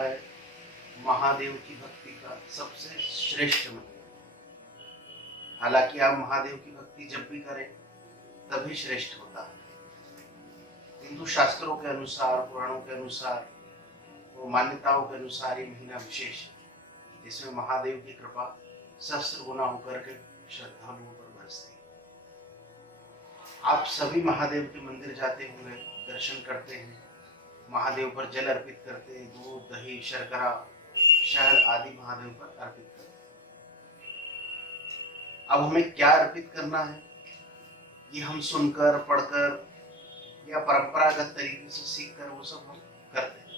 है महादेव की भक्ति का सबसे श्रेष्ठ महीना। हालांकि आप महादेव की भक्ति जब भी करें तभी श्रेष्ठ होता है। हिंदू शास्त्रों के अनुसार, पुराणों के अनुसार, वो मान्यताओं के अनुसार ये महीना विशेष है, जिसमें महादेव की कृपा सहस्त्र गुना होकर के श्रद्धालुओं पर बरसती है। आप सभी महादेव के मंदिर जाते हुए दर्शन करते हैं, महादेव पर जल अर्पित करते हैं, दूध, दही, शर्करा, शहद आदि महादेव पर अर्पित करते हैं। अब हमें क्या अर्पित करना है, ये हम सुनकर, पढ़कर या परंपरागत तरीके से सीख कर वो सब हम करते हैं।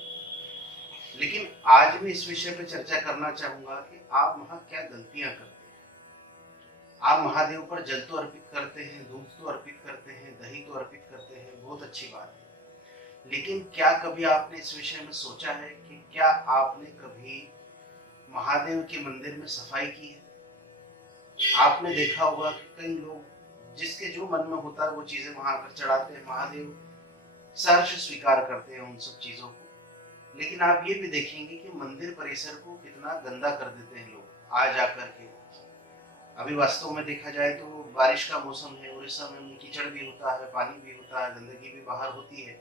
लेकिन आज मैं इस विषय पर चर्चा करना चाहूंगा कि आप वहां क्या गलतियां करते हैं। आप महादेव पर जल तो अर्पित करते हैं, दूध तो अर्पित करते हैं, दही तो अर्पित करते हैं, बहुत अच्छी बात है। लेकिन क्या कभी आपने इस विषय में सोचा है कि क्या आपने कभी महादेव के मंदिर में सफाई की है? आपने देखा होगा कि कई लोग जिसके जो मन में होता है वो चीजें वहां पर चढ़ाते हैं। महादेव सहर्ष स्वीकार करते हैं उन सब चीजों को। लेकिन आप ये भी देखेंगे कि मंदिर परिसर को कितना गंदा कर देते हैं लोग आ जाकर के। अभी वास्तव में देखा जाए तो बारिश का मौसम है और इस समय में कीचड़ भी होता है, पानी भी होता है, गंदगी भी बाहर होती है,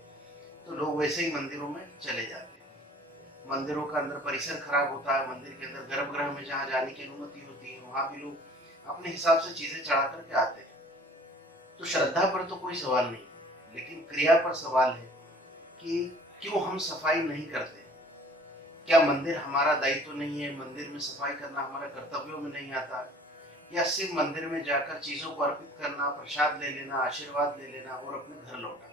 तो लोग वैसे ही मंदिरों में चले जाते हैं। मंदिरों का अंदर परिसर खराब होता है, मंदिर के अंदर गर्भगृह में जहाँ जाने की अनुमति होती है वहां भी लोग अपने हिसाब से चीजें चढ़ा करके आते हैं। तो श्रद्धा पर तो कोई सवाल नहीं, लेकिन क्रिया पर सवाल है कि क्यों हम सफाई नहीं करते। क्या मंदिर हमारा दायित्व नहीं है? मंदिर में सफाई करना हमारे कर्तव्यों में नहीं आता? या सिर्फ मंदिर में जाकर चीजों को अर्पित करना, प्रसाद ले लेना, आशीर्वाद ले लेना और अपने घर लौटा?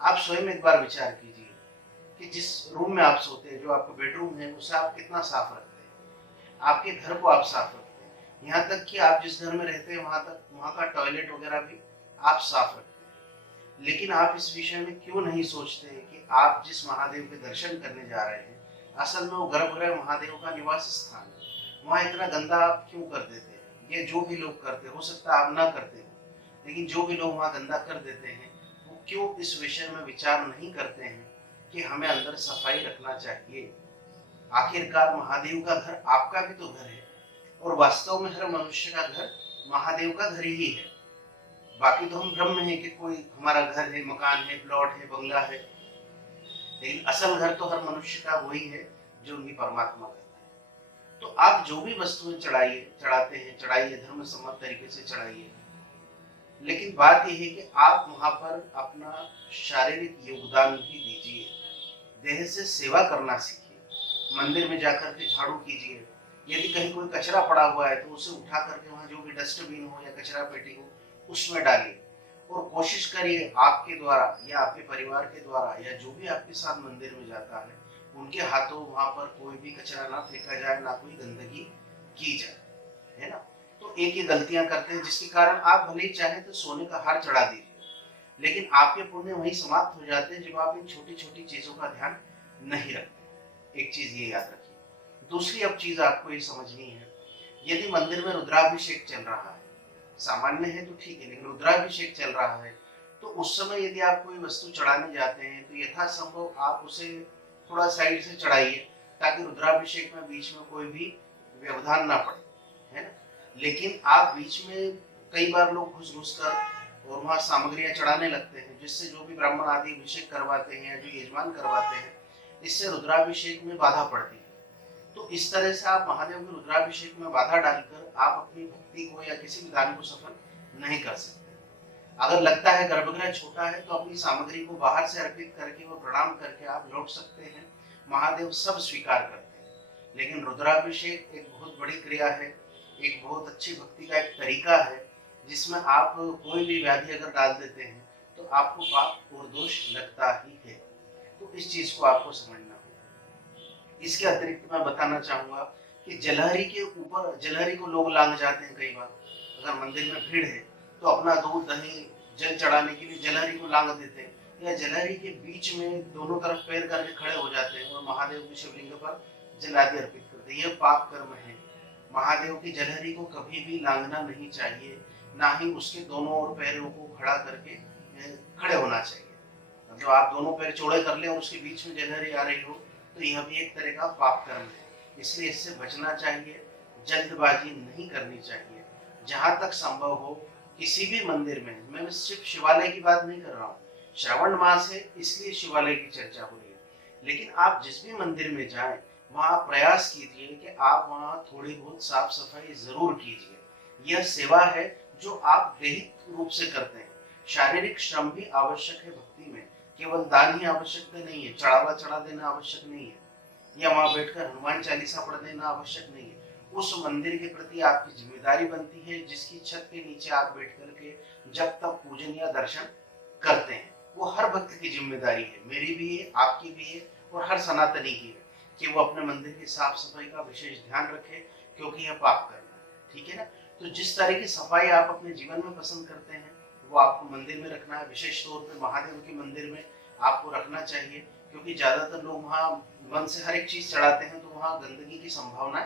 आप स्वयं एक बार विचार कीजिए कि जिस रूम में आप सोते हैं, जो आपका बेडरूम है, उसे आप कितना साफ रखते हैं, आपके घर को आप साफ रखते हैं, यहाँ तक कि आप जिस घर में रहते हैं वहां का टॉयलेट वगैरह भी आप साफ रखते हैं। लेकिन आप इस विषय में क्यों नहीं सोचते कि आप जिस महादेव के दर्शन करने जा रहे हैं असल में वो गर्भगृह महादेव का निवास स्थान है। वहां इतना गंदा आप क्यों कर देते हैं? ये जो भी लोग करते, हो सकता है आप ना करते हो, लेकिन जो भी लोग वहां गंदा कर देते हैं वो क्यों इस विषय में विचार नहीं करते हैं कि हमें अंदर सफाई रखना चाहिए। आखिरकार महादेव का घर आपका भी तो घर है, और वास्तव में हर मनुष्य का घर महादेव का घर ही है। बाकी तो हम भ्रम में है कि कोई हमारा घर है, मकान है, प्लॉट है, बंगला है, लेकिन असल घर तो हर मनुष्य का वही है जो उनकी परमात्मा का है। तो आप जो भी वस्तुएं चढ़ाते हैं, चढ़ाइए, धर्म सम्मत तरीके से चढ़ाइए, लेकिन बात यह है कि आप वहां पर अपना शारीरिक योगदान भी दीजिए। देह से सेवा करना सीखिए। मंदिर में जाकर के झाड़ू कीजिए। यदि कहीं कोई कचरा पड़ा हुआ है तो उसे उठा करके वहां जो भी डस्टबिन हो या कचरा पेटी हो उसमें डालिए, और कोशिश करिए आपके द्वारा या आपके परिवार के द्वारा या जो भी आपके साथ मंदिर में जाता है उनके हाथों वहां पर कोई भी कचरा ना फेंका जाए, ना कोई गंदगी की जाए, है ना। तो एक ही गलतियां करते हैं जिसके कारण आप भले ही चाहे तो सोने का हार चढ़ा दीजिए, लेकिन आपके पुण्य वही समाप्त हो जाते हैं जब आप इन छोटी छोटी चीजों का ध्यान नहीं रखते। एक चीज ये याद रखिए। दूसरी अब चीज आपको ये समझनी है, यदि मंदिर में रुद्राभिषेक चल रहा है, सामान्य है तो ठीक है, लेकिन रुद्राभिषेक चल रहा है तो उस समय यदि आप कोई वस्तु चढ़ाने जाते हैं तो यथासंभव आप उसे थोड़ा साइड से चढ़ाइए, ताकि रुद्राभिषेक में बीच में कोई भी व्यवधान ना पड़े, है ना। लेकिन आप बीच में कई बार लोग घुस कर और वहाँ सामग्रियां चढ़ाने लगते हैं, जिससे जो भी ब्राह्मण आदि अभिषेक करवाते हैं, जो यजमान करवाते हैं, इससे रुद्राभिषेक में बाधा पड़ती है। तो इस तरह से आप महादेव के रुद्राभिषेक में बाधा डालकर आप अपनी भक्ति को या किसी भी दान को सफल नहीं कर सकते। अगर लगता है गर्भगृह छोटा है तो अपनी सामग्री को बाहर से अर्पित करके और प्रणाम करके आप लौट सकते हैं। महादेव सब स्वीकार करते हैं। लेकिन रुद्राभिषेक एक बहुत बड़ी क्रिया है, एक बहुत अच्छी भक्ति का एक तरीका है, जिसमें आप कोई भी व्याधि अगर डाल देते हैं तो आपको पाप और दोष लगता ही है। तो इस चीज को आपको समझना होगा। इसके अतिरिक्त मैं बताना चाहूंगा कि जलहरी के ऊपर, जलहरी को लोग लांग जाते हैं कई बार। अगर मंदिर में भीड़ है तो अपना दूध, दही, जल चढ़ाने के लिए जलहरी को लांग देते हैं, या जलहरी के बीच में दोनों तरफ पैर करके खड़े हो जाते हैं और महादेव के शिवलिंग पर जल आदि अर्पित करते हैं। यह पाप कर्म है। महादेव की जलहरी को कभी भी लांघना नहीं चाहिए, ना ही उसके दोनों ओर पैरों को खड़ा करके खड़े होना चाहिए। मतलब आप दोनों पैर चौड़े कर ले और उसके बीच में जलहरी आ रही हो तो यह भी एक तरह का पाप कर्म है, इसलिए इससे बचना चाहिए, जल्दबाजी नहीं करनी चाहिए। जहां तक संभव हो किसी भी मंदिर में, मैं सिर्फ शिवालय की बात नहीं कर रहा हूँ, श्रावण मास है इसलिए शिवालय की चर्चा हो रही है, लेकिन आप जिस भी मंदिर में जाएं वहां प्रयास कीजिए कि आप वहां थोड़ी बहुत साफ सफाई जरूर कीजिए। यह सेवा है जो आप दैहिक रूप से करते हैं। शारीरिक श्रम भी आवश्यक है भक्ति में, केवल दान ही आवश्यक नहीं है, चढ़ावा चढ़ा देना आवश्यक नहीं है, या वहां बैठकर हनुमान चालीसा पढ़ देना आवश्यक नहीं है। उस मंदिर के प्रति आपकी जिम्मेदारी बनती है जिसकी छत के नीचे आप बैठ करके जब तक पूजन या दर्शन करते हैं, वो हर भक्त की जिम्मेदारी है, मेरी भी है, आपकी भी है, और हर सनातनी की है कि वो अपने मंदिर की साफ सफाई का विशेष ध्यान रखे, क्योंकि यह पाप करना है। ठीक है ना? तो जिस तरह की सफाई आप अपने जीवन में पसंद करते हैं वो आपको मंदिर में रखना है। विशेष तौर पर महादेव के मंदिर में आपको रखना चाहिए, क्योंकि ज्यादातर लोग वहाँ मन से हर एक चीज चढ़ाते हैं, तो वहाँ गंदगी की संभावना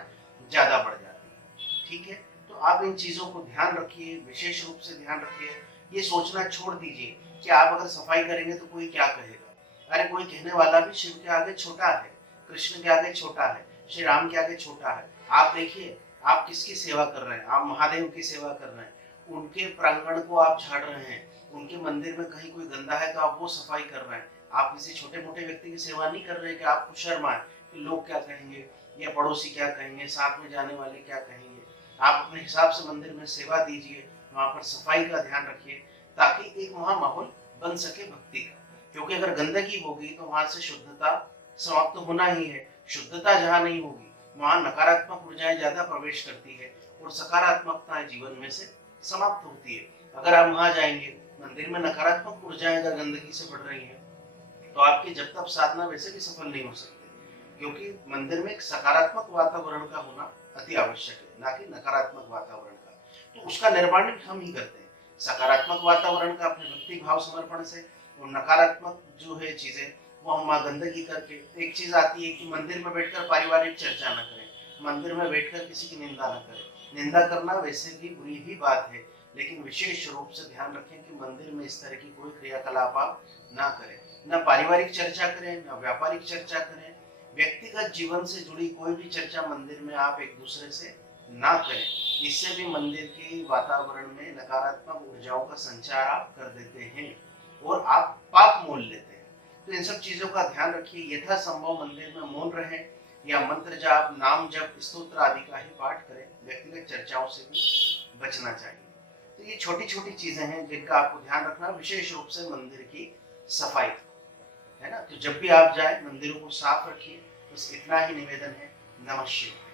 ज्यादा बढ़ जाती है। ठीक है? तो आप इन चीजों को ध्यान रखिए, विशेष रूप से ध्यान रखिए। ये सोचना छोड़ दीजिए कि आप अगर सफाई करेंगे तो कोई क्या कहेगा। अरे कोई कहने वाला भी शिव के आगे छोटा है, कृष्ण के आगे छोटा है, श्री राम के आगे छोटा है। आप देखिए आप किसकी सेवा कर रहे हैं, आप महादेव की सेवा कर रहे हैं, उनके प्रांगण को आप झाड़ रहे हैं, उनके मंदिर में कहीं कोई गंदा है तो आप वो सफाई कर रहे हैं। आप किसी छोटे मोटे व्यक्ति की सेवा नहीं कर रहे कि आपको शर्म आए कि लोग क्या कहेंगे या पड़ोसी क्या कहेंगे, साथ में जाने वाले क्या कहेंगे। आप अपने हिसाब से मंदिर में सेवा दीजिए, वहां पर सफाई का ध्यान रखिए, ताकि एक वहां माहौल बन सके भक्ति का। क्योंकि अगर गंदगी होगी तो वहां से शुद्धता समाप्त तो होना ही है। शुद्धता जहाँ नहीं होगी वहां नकारात्मक ऊर्जाएं ज्यादा प्रवेश करती है और सकारात्मकता जीवन में से समाप्त होती है। अगर आप वहां जाएंगे, मंदिर में नकारात्मक ऊर्जाएं अगर गंदगी से बढ़ रही है तो आपकी जब तक साधना वैसे भी सफल नहीं हो सकती, क्योंकि मंदिर में एक सकारात्मक वातावरण का होना अति आवश्यक है, ना कि नकारात्मक वातावरण का। तो उसका निर्माण हम ही करते हैं, सकारात्मक वातावरण का अपने भक्ति भाव समर्पण से, और नकारात्मक जो है चीजें वो हम वहाँ गंदगी करके। एक चीज आती है कि मंदिर में बैठकर पारिवारिक चर्चा न करें, मंदिर में बैठकर किसी की निंदा न करें। निंदा करना वैसे भी बुरी ही बात है, लेकिन विशेष रूप से ध्यान रखें कि मंदिर में इस तरह की कोई क्रियाकलाप आप ना करें, न पारिवारिक चर्चा करें, न व्यापारिक चर्चा करें। व्यक्तिगत जीवन से जुड़ी कोई भी चर्चा मंदिर में आप एक दूसरे से ना करें, इससे भी मंदिर के वातावरण में नकारात्मक ऊर्जाओं का संचार आप कर देते हैं और आप पाप मोल लेते हैं। तो इन सब चीजों का ध्यान रखिए। यथासंभव मंदिर में मौन रहें या मंत्र जाप, नाम जप, स्तोत्र आदि का ही पाठ करें। व्यक्तिगत चर्चाओं से भी बचना चाहिए। तो ये छोटी छोटी चीजें हैं जिनका आपको ध्यान रखना, विशेष रूप से मंदिर की सफाई है ना। तो जब भी आप जाए मंदिरों को साफ रखिए। बस इतना ही निवेदन है। नमः शिवाय।